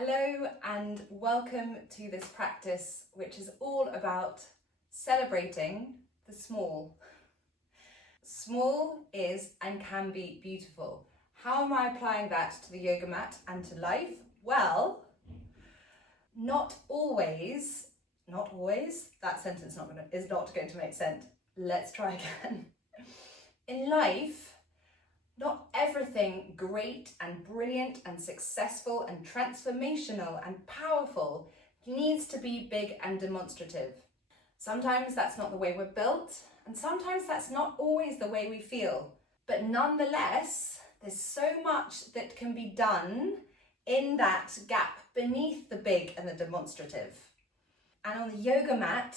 Hello and welcome to this practice, which is all about celebrating the small. Small is and can be beautiful. How am I applying that to the yoga mat and to life? Well, not always, that sentence is not going to make sense. Let's try again. In life, not everything great and brilliant and successful and transformational and powerful needs to be big and demonstrative. Sometimes that's not the way we're built, and sometimes that's not always the way we feel. But nonetheless, there's so much that can be done in that gap beneath the big and the demonstrative. And on the yoga mat,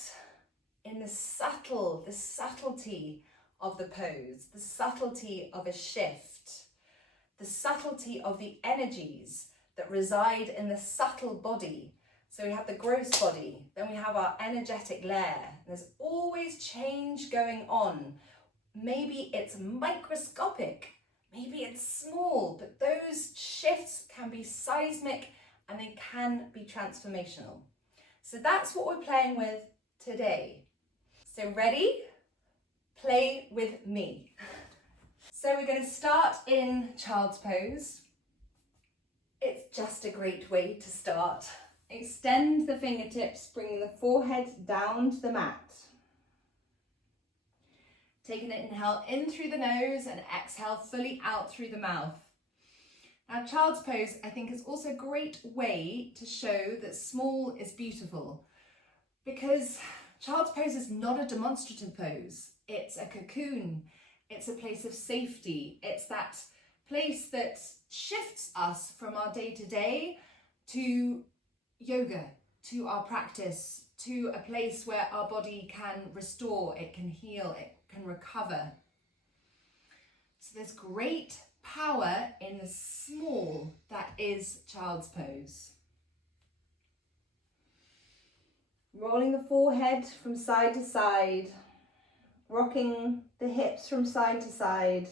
in the subtlety of the pose, the subtlety of a shift, the subtlety of the energies that reside in the subtle body. So we have the gross body, then we have our energetic layer. There's always change going on. Maybe it's microscopic, maybe it's small, but those shifts can be seismic and they can be transformational. So that's what we're playing with today. So ready? Play with me. So we're going to start in child's pose. It's just a great way to start. Extend the fingertips, bringing the forehead down to the mat. Take an inhale in through the nose and exhale fully out through the mouth. Now, child's pose, I think, is also a great way to show that small is beautiful, because child's pose is not a demonstrative pose. It's a cocoon. It's a place of safety. It's that place that shifts us from our day-to-day to yoga, to our practice, to a place where our body can restore, it can heal, it can recover. So there's great power in the small that is child's pose. Rolling the forehead from side to side, rocking the hips from side to side,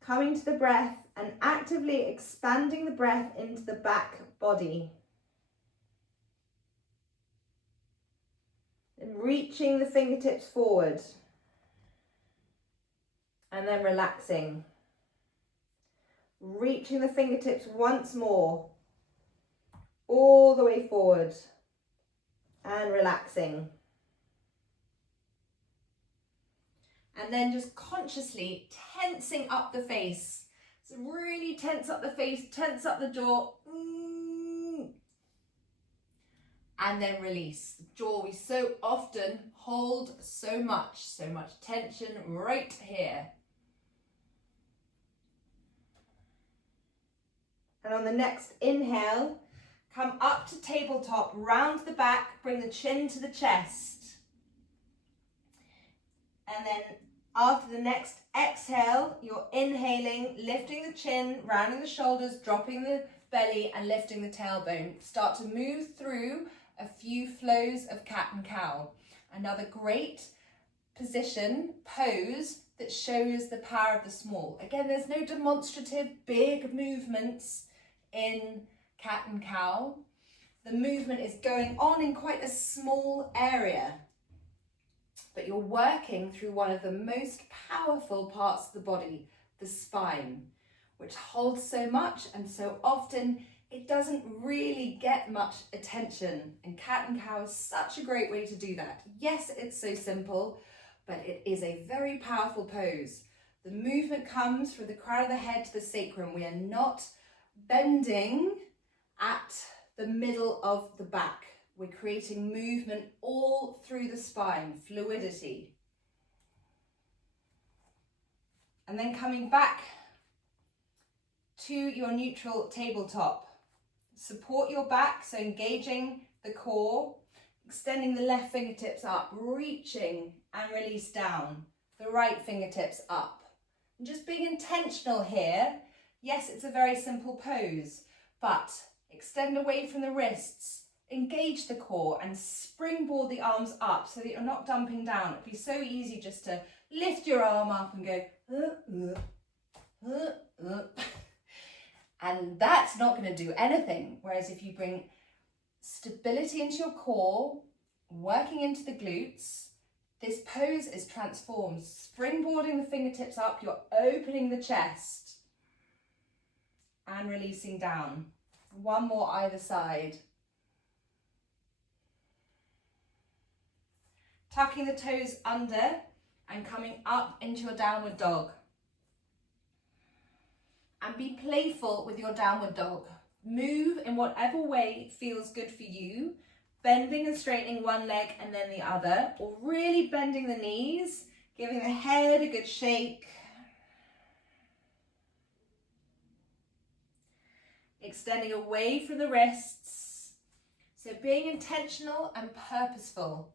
coming to the breath and actively expanding the breath into the back body. And reaching the fingertips forward. And then relaxing. Reaching the fingertips once more, all the way forward. And relaxing. And then just consciously tensing up the face. So really tense up the face, tense up the jaw. And then release. The jaw we so often hold so much tension right here. And on the next inhale, come up to tabletop, round the back, bring the chin to the chest. And then after the next exhale, you're inhaling, lifting the chin, rounding the shoulders, dropping the belly and lifting the tailbone. Start to move through a few flows of cat and cow. Another great position, pose, that shows the power of the small. Again, there's no demonstrative big movements in cat and cow. The movement is going on in quite a small area. But you're working through one of the most powerful parts of the body, the spine, which holds so much, and so often it doesn't really get much attention. And cat and cow is such a great way to do that. Yes, it's so simple, but it is a very powerful pose. The movement comes from the crown of the head to the sacrum. We are not bending at the middle of the back. We're creating movement all through the spine, fluidity. And then coming back to your neutral tabletop. Support your back, so engaging the core, extending the left fingertips up, reaching and release down, the right fingertips up. And just being intentional here. Yes, it's a very simple pose, but extend away from the wrists, engage the core and springboard the arms up so that you're not dumping down. It'd be so easy just to lift your arm up and go, And that's not going to do anything. Whereas if you bring stability into your core, working into the glutes, this pose is transformed. Springboarding the fingertips up, you're opening the chest and releasing down. One more either side. Tucking the toes under and coming up into your downward dog. And be playful with your downward dog. Move in whatever way feels good for you, bending and straightening one leg and then the other, or really bending the knees, giving the head a good shake. Extending away from the wrists. So being intentional and purposeful.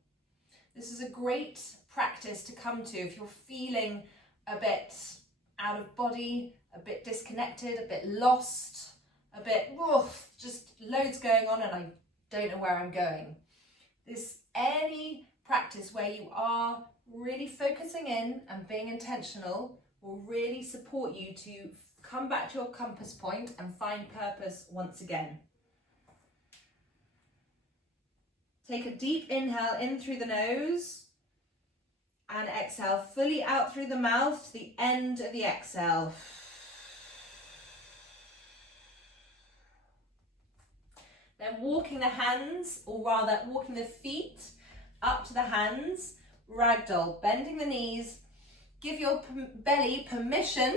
This is a great practice to come to if you're feeling a bit out of body, a bit disconnected, a bit lost, a bit, just loads going on and I don't know where I'm going. Any practice where you are really focusing in and being intentional will really support you to come back to your compass point and find purpose once again. Take a deep inhale in through the nose and exhale fully out through the mouth to the end of the exhale. Then walking the hands, or rather walking the feet up to the hands, ragdoll, bending the knees. Give your belly permission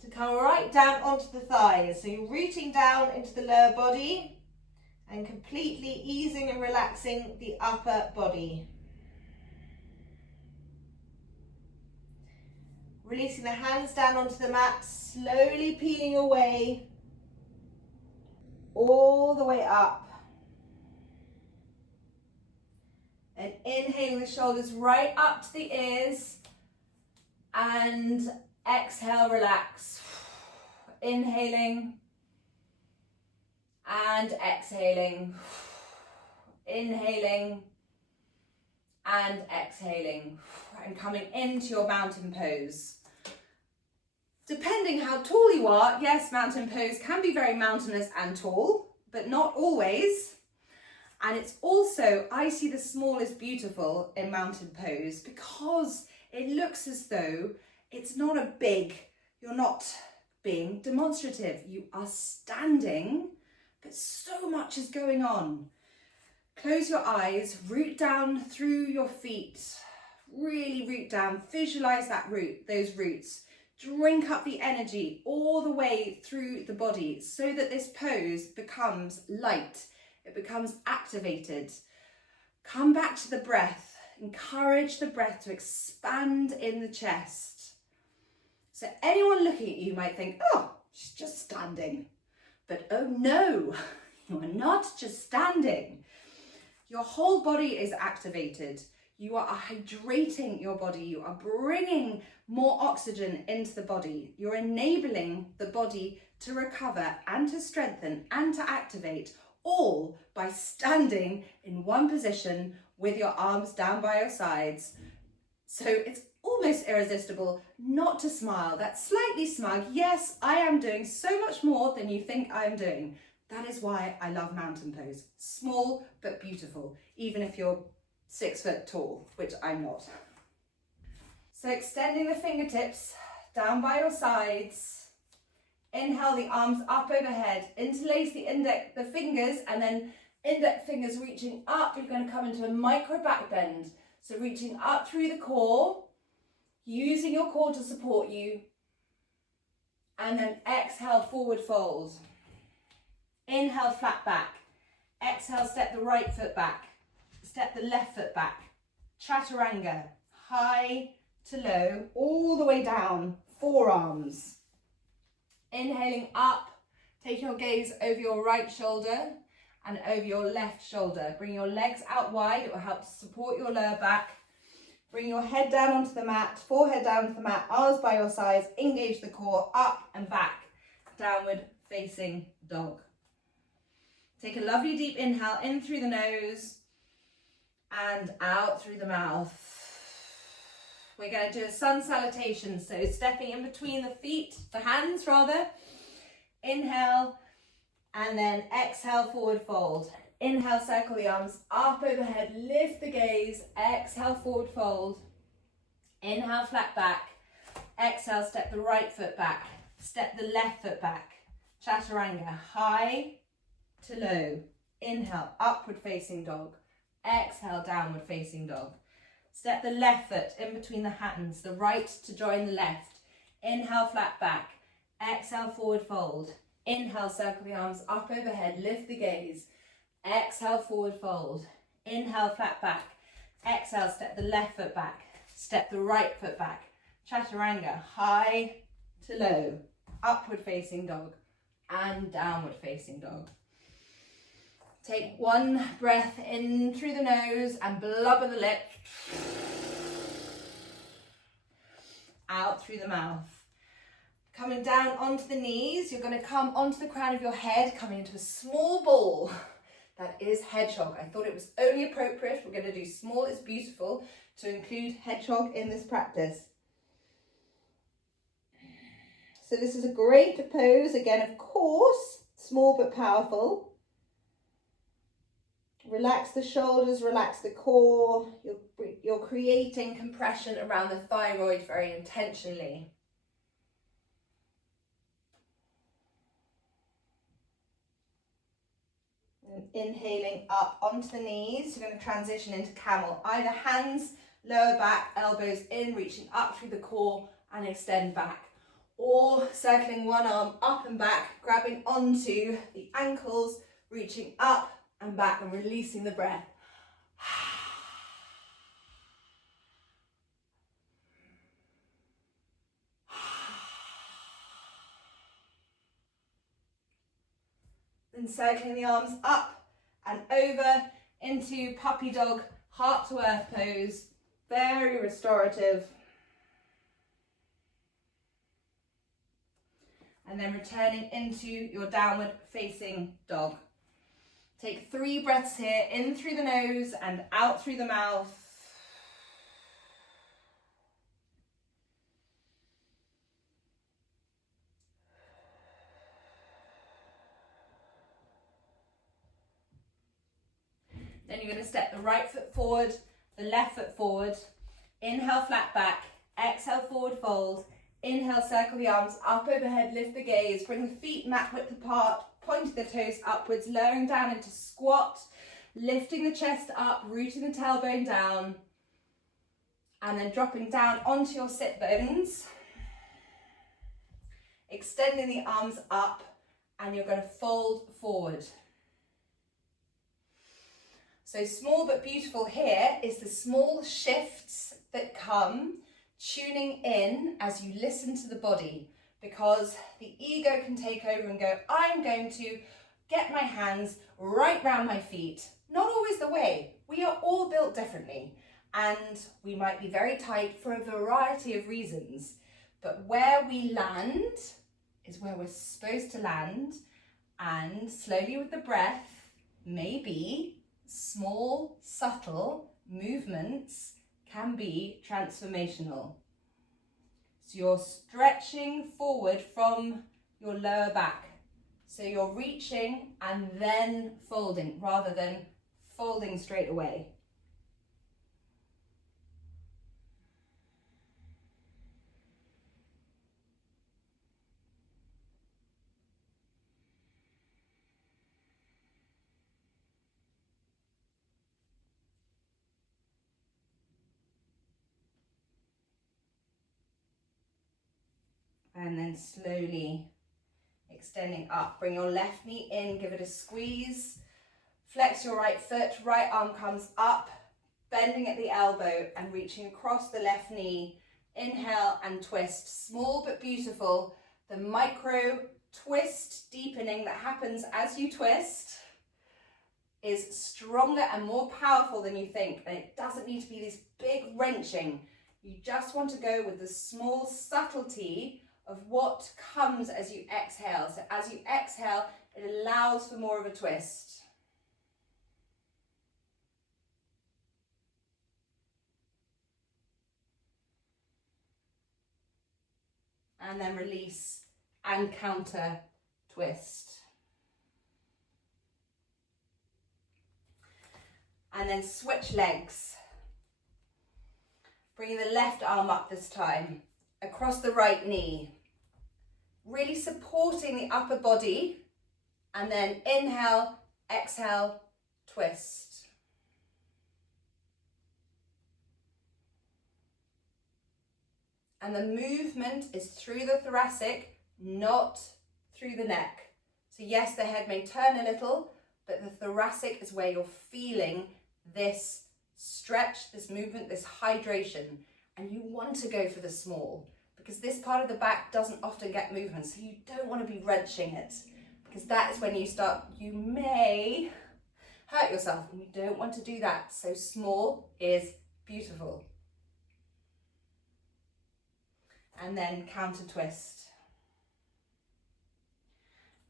to come right down onto the thighs. So you're rooting down into the lower body and completely easing and relaxing the upper body. Releasing the hands down onto the mat, slowly peeling away, all the way up. And inhaling the shoulders right up to the ears. And exhale, relax. Inhaling. And exhaling. Inhaling. And exhaling. And coming into your mountain pose. Depending how tall you are, yes, mountain pose can be very mountainous and tall, but not always. And it's also, I see the small is beautiful in mountain pose because it looks as though it's not a big, you're not being demonstrative. You are standing, but so much is going on. Close your eyes, root down through your feet. Really root down, visualize that root, those roots. Drink up the energy all the way through the body so that this pose becomes light, it becomes activated. Come back to the breath, encourage the breath to expand in the chest. So anyone looking at you might think, oh, she's just standing. But oh no, you are not just standing. Your whole body is activated. You are hydrating your body. You are bringing more oxygen into the body. You're enabling the body to recover and to strengthen and to activate, all by standing in one position with your arms down by your sides. So it's almost irresistible not to smile. That slightly smug, yes, I am doing so much more than you think I am doing. That is why I love mountain pose. Small but beautiful, even if you're 6 foot tall, which I'm not. So extending the fingertips down by your sides. Inhale the arms up overhead. Interlace the fingers and then index fingers reaching up. You're going to come into a micro back bend. So reaching up through the core, using your core to support you. And then exhale, forward fold. Inhale, flat back. Exhale, step the right foot back. Step the left foot back. Chaturanga, high to low, all the way down, forearms. Inhaling up, take your gaze over your right shoulder and over your left shoulder. Bring your legs out wide, it will help to support your lower back. Bring your head down onto the mat, forehead down to the mat, arms by your sides, engage the core, up and back, downward facing dog. Take a lovely deep inhale in through the nose, and out through the mouth. We're going to do a sun salutation, so stepping in between the feet, the hands rather. Inhale, and then exhale, forward fold. Inhale, circle the arms up overhead, lift the gaze. Exhale, forward fold. Inhale, flat back. Exhale, step the right foot back. Step the left foot back. Chaturanga, high to low. Inhale, upward facing dog. Exhale, downward facing dog. Step the left foot in between the hands, the right to join the left. Inhale, flat back. Exhale, forward fold. Inhale, circle the arms up overhead, lift the gaze. Exhale, forward fold. Inhale, flat back. Exhale, step the left foot back. Step the right foot back. Chaturanga, high to low. Upward facing dog and downward facing dog. Take one breath in through the nose and blubber the lip. Out through the mouth. Coming down onto the knees, you're going to come onto the crown of your head, coming into a small ball. That is hedgehog. I thought it was only appropriate. We're going to do small is beautiful to include hedgehog in this practice. So this is a great pose. Again, of course, small but powerful. Relax the shoulders, relax the core. You're creating compression around the thyroid very intentionally. And inhaling up onto the knees, you're going to transition into camel. Either hands, lower back, elbows in, reaching up through the core and extend back. Or circling one arm up and back, grabbing onto the ankles, reaching up and back and releasing the breath. Then circling the arms up and over into puppy dog, heart to earth pose. Very restorative. And then returning into your downward facing dog. Take 3 breaths here, in through the nose and out through the mouth. Then you're going to step the right foot forward, the left foot forward. Inhale, flat back. Exhale, forward fold. Inhale, circle the arms up overhead, lift the gaze. Bring the feet mat width apart, point the toes upwards, lowering down into squat. Lifting the chest up, rooting the tailbone down. And then dropping down onto your sit bones. Extending the arms up, and you're going to fold forward. So small but beautiful here is the small shifts that come tuning in as you listen to the body, because the ego can take over and go, I'm going to get my hands right round my feet. Not always the way. We are all built differently, and we might be very tight for a variety of reasons, but where we land is where we're supposed to land, and slowly with the breath, maybe small, subtle movements can be transformational. So you're stretching forward from your lower back. So you're reaching and then folding rather than folding straight away. And then slowly extending up. Bring your left knee in, give it a squeeze. Flex your right foot, right arm comes up, bending at the elbow and reaching across the left knee. Inhale and twist. Small but beautiful. The micro twist deepening that happens as you twist is stronger and more powerful than you think. And it doesn't need to be this big wrenching. You just want to go with the small subtlety of what comes as you exhale. So as you exhale, it allows for more of a twist. And then release and counter twist. And then switch legs. Bringing the left arm up this time, across the right knee. Really supporting the upper body. And then inhale, exhale, twist. And the movement is through the thoracic, not through the neck. So yes, the head may turn a little, but the thoracic is where you're feeling this stretch, this movement, this hydration. And you want to go for the small, because this part of the back doesn't often get movement, so you don't want to be wrenching it, because that is when you may hurt yourself, and you don't want to do that. So small is beautiful. And then counter twist.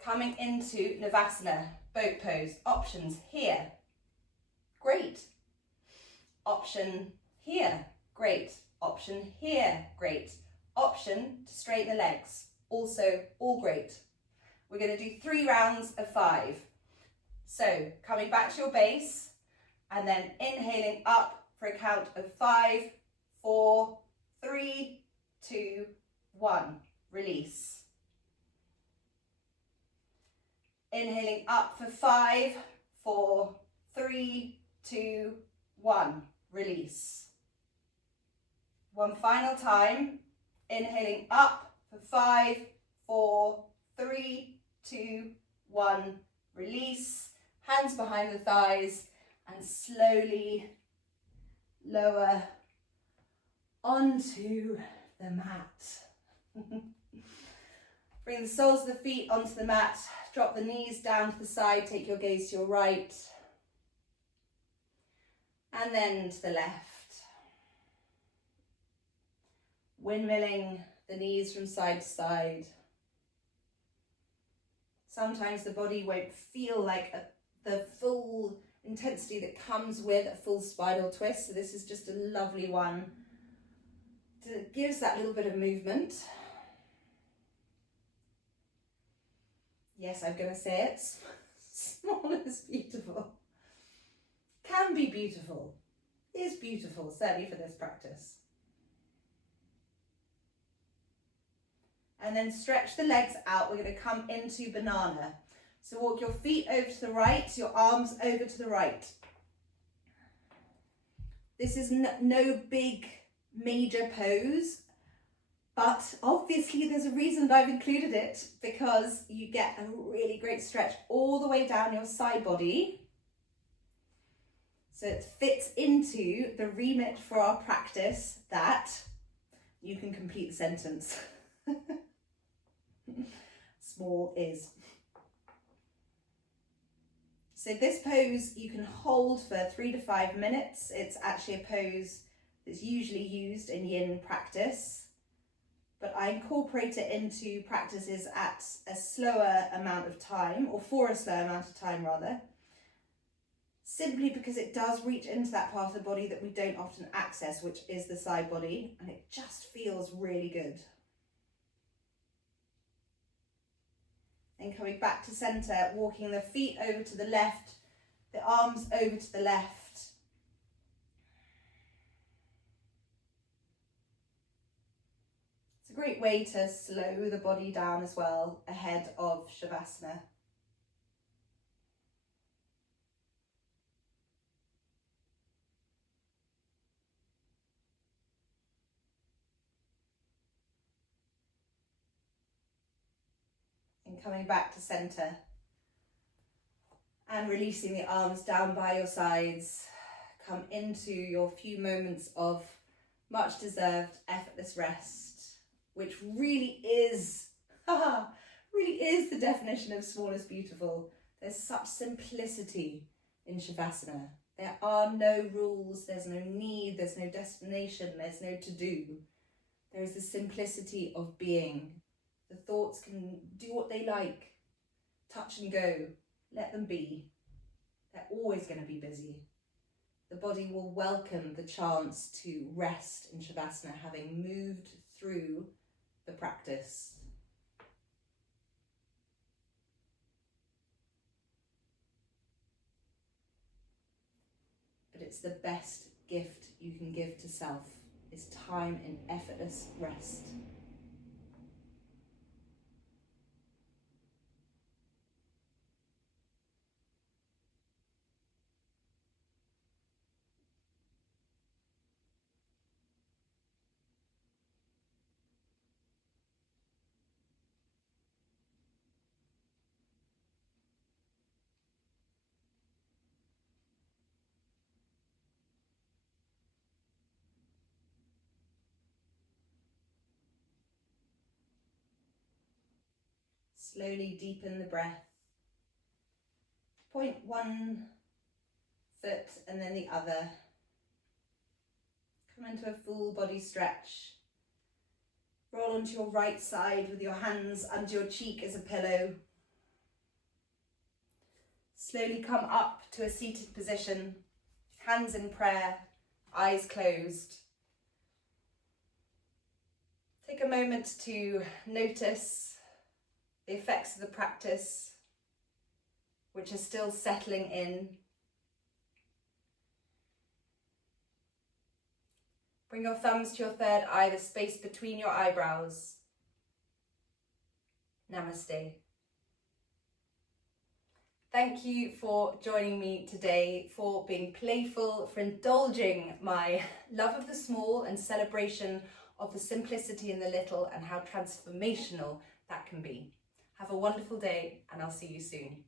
Coming into Navasana, boat pose. Options here. Great. Option here. Great. Option here. Great. Option to straighten the legs. Also all great. We're going to do 3 rounds of 5. So coming back to your base and then inhaling up for a count of 5, 4, 3, 2, 1. Release. Inhaling up for 5, 4, 3, 2, 1. Release. One final time. Inhaling up for 5, 4, 3, 2, 1. Release. Hands behind the thighs and slowly lower onto the mat. Bring the soles of the feet onto the mat. Drop the knees down to the side. Take your gaze to your right. And then to the left. Windmilling the knees from side to side. Sometimes the body won't feel like the full intensity that comes with a full spinal twist. So this is just a lovely one that gives that little bit of movement. Yes, I'm going to say it. Small is beautiful. Can be beautiful. Is beautiful, certainly for this practice. And then stretch the legs out. We're going to come into banana. So walk your feet over to the right, your arms over to the right. This is no big major pose, but obviously there's a reason that I've included it, because you get a really great stretch all the way down your side body. So it fits into the remit for our practice that you can complete the sentence. Small is. So this pose you can hold for 3 to 5 minutes. It's actually a pose that's usually used in yin practice, but I incorporate it into practices at a slower amount of time, or for a slower amount of time rather, simply because it does reach into that part of the body that we don't often access, which is the side body, and it just feels really good. And coming back to center, walking the feet over to the left, the arms over to the left. It's a great way to slow the body down as well ahead of Shavasana. And coming back to center and releasing the arms down by your sides. Come into your few moments of much deserved effortless rest, which really is the definition of small is beautiful. There's such simplicity in Shavasana. There are no rules, there's no need, there's no destination, there's no to-do. There is the simplicity of being. The thoughts can do what they like, touch and go, let them be. They're always going to be busy. The body will welcome the chance to rest in Shavasana, having moved through the practice. it's the best gift you can give to self, is time in effortless rest. Slowly deepen the breath. Point one foot and then the other. Come into a full body stretch. Roll onto your right side with your hands under your cheek as a pillow. Slowly come up to a seated position, hands in prayer, eyes closed. Take a moment to notice the effects of the practice, which are still settling in. Bring your thumbs to your third eye, the space between your eyebrows. Namaste. Thank you for joining me today, for being playful, for indulging my love of the small and celebration of the simplicity in the little and how transformational that can be. Have a wonderful day, and I'll see you soon.